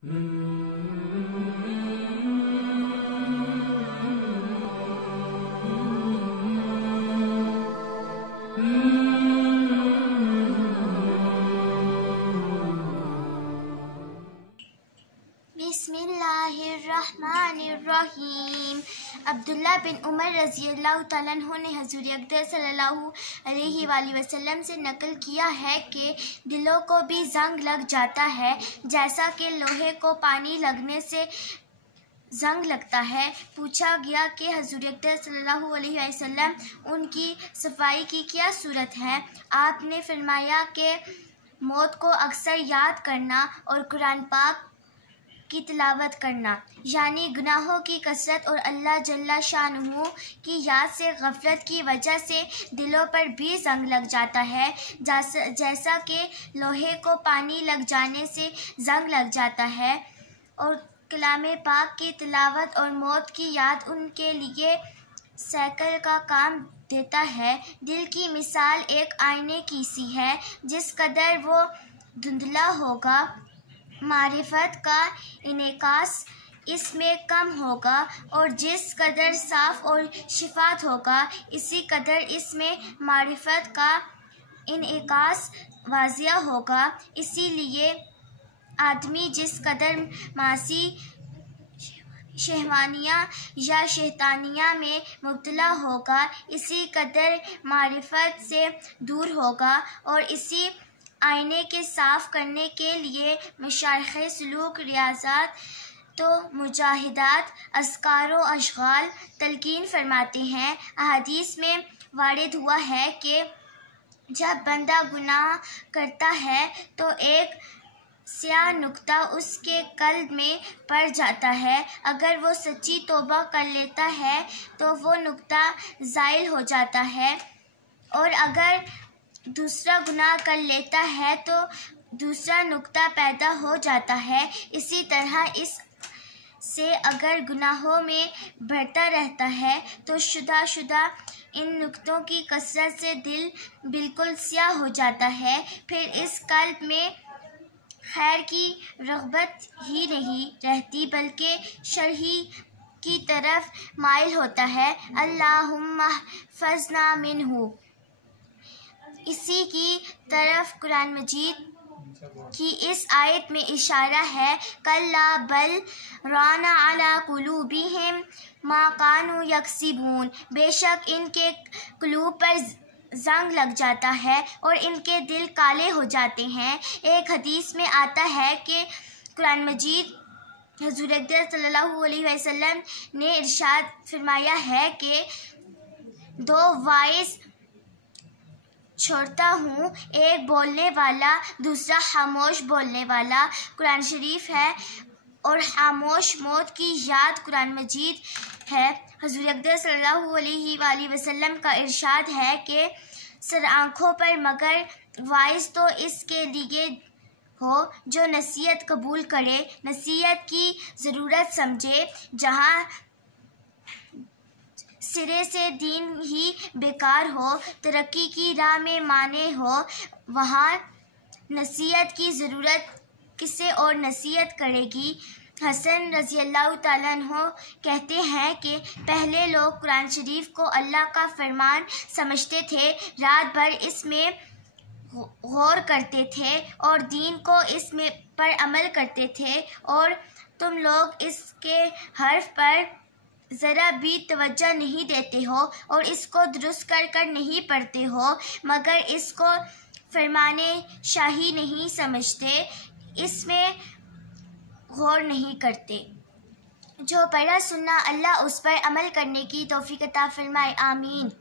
बिस्मिल्लाहिर्रहमानिर्रहीम। अब्दुल्ला बिन उमर रज़ी अल्लाह तआला अन्हु ने हज़ूर अक़दस सल्लल्लाहु अलैहि वसल्लम से नकल किया है कि दिलों को भी जंग लग जाता है जैसा कि लोहे को पानी लगने से जंग लगता है। पूछा गया कि हज़ूर अक़दस सल्लल्लाहु अलैहि वसल्लम उनकी सफाई की क्या सूरत है? आपने फरमाया कि मौत को अक्सर याद करना और कुरान पाक की तिलावत करना, यानी गुनाहों की कसरत और अल्लाह जल्ला शानुहु की याद से गफलत की वजह से दिलों पर भी जंग लग जाता है जैसा कि लोहे को पानी लग जाने से जंग लग जाता है। और कलाम पाक की तिलावत और मौत की याद उनके लिए सैकल का काम देता है। दिल की मिसाल एक आईने की सी है, जिस कदर वो धुंधला होगा मारिफत का इनेकास इसमें कम होगा, और जिस कदर साफ और शिफात होगा इसी कदर इसमें मारिफत का इनेकास वाज़िया होगा। इसीलिए आदमी जिस कदर मासी शहवानिया या शैतानिया में मुब्तला होगा इसी कदर मारिफत से दूर होगा। और इसी आईने के साफ़ करने के लिए मशाइख़ सलूक, रियाज़ात तो मुजाहिदात, अस्कार व अशगाल तलकीन फरमाते हैं। अहादीस में वारिद हुआ है कि जब बंदा गुनाह करता है तो एक स्याह नुक्ता उसके कल्ब में पड़ जाता है। अगर वो सच्ची तौबा कर लेता है तो वो नुक्ता ज़ाइल हो जाता है, और अगर दूसरा गुनाह कर लेता है तो दूसरा नुक्ता पैदा हो जाता है। इसी तरह इस से अगर गुनाहों में बढ़ता रहता है तो शुदा इन नुक्तों की कसरत से दिल बिल्कुल स्याह हो जाता है। फिर इस कल्ब में खैर की रग़बत ही नहीं रहती बल्कि शर ही की तरफ माइल होता है। अल्लाहुम्मा फ़ज़ना मिन्हु। इसी की तरफ कुरान मजीद की इस आयत में इशारा है। कल्ला बल राना अला कुलूबिहिम मा कानू यक्सिबून। बेशक इनके कुलूब पर जंग लग जाता है और इनके दिल काले हो जाते हैं। एक हदीस में आता है कि कुरान मजीद हज़ूर अक़दस सल्लल्लाहु अलैहि वसल्लम ने इरशाद फरमाया है कि दो वाइस छोड़ता हूँ, एक बोलने वाला दूसरा खामोश बोलने वाला। कुरान शरीफ है और खामोश मौत की याद कुरान मजीद है। हज़ूर अक़दस सल्लल्लाहु अलैहि वसल्लम का इरशाद है कि सर आँखों पर मगर वाइस तो इसके लिए हो जो नसीहत कबूल करे, नसीहत की ज़रूरत समझे। जहाँ सिरे से दीन ही बेकार हो, तरक्की की राह में माने हो, वहाँ नसीहत की ज़रूरत किसे और नसीहत करेगी। हसन रज़ी अल्लाह तआला अन्हु कहते हैं कि पहले लोग कुरान शरीफ को अल्लाह का फरमान समझते थे, रात भर इसमें गौर करते थे और दीन को इसमें पर अमल करते थे, और तुम लोग इसके हर्फ पर ज़रा भी तवज्जो नहीं देते हो और इसको दुरुस्त कर नहीं पढ़ते हो, मगर इसको फरमाने शाही नहीं समझते, इसमें गौर नहीं करते। जो पढ़ा सुनना अल्लाह उस पर अमल करने की तौफीक अता फरमाए। आमीन।